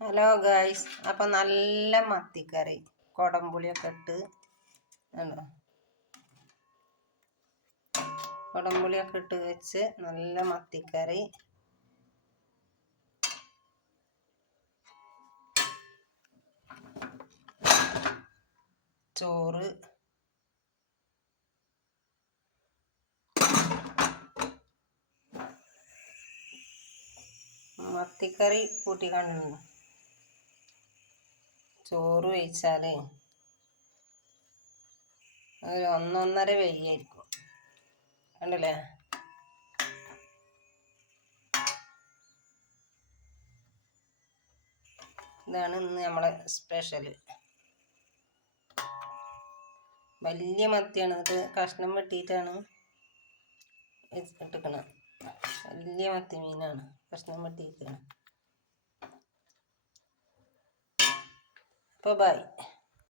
Hello guys, അപ്പം നല്ല മത്തിക്കറി കുടംപുളിയൊക്കെ ഇട്ട് ഉണ്ടോ, കുടംപുളിയൊക്കെ ഇട്ട് വെച്ച് നല്ല മത്തിക്കറി. ചോറ്, മത്തിക്കറി കൂട്ടിക്കാണുന്നു. ചോറ് വെച്ചാൽ ഒരു 1.5 വെയ്യായിരിക്കും. കണ്ടല്ലേ, ഇതാണ് ഇന്ന് നമ്മളെ സ്പെഷ്യൽ. വലിയ മത്തിയാണ്, ഇത് കഷ്ണം വെട്ടിയിട്ടാണ് ഇട്ടിക്കണം. വലിയ മത്തി മീനാണ്, കഷ്ണം വെട്ടിയിട്ടാണ്. അപ്പോൾ ബൈ.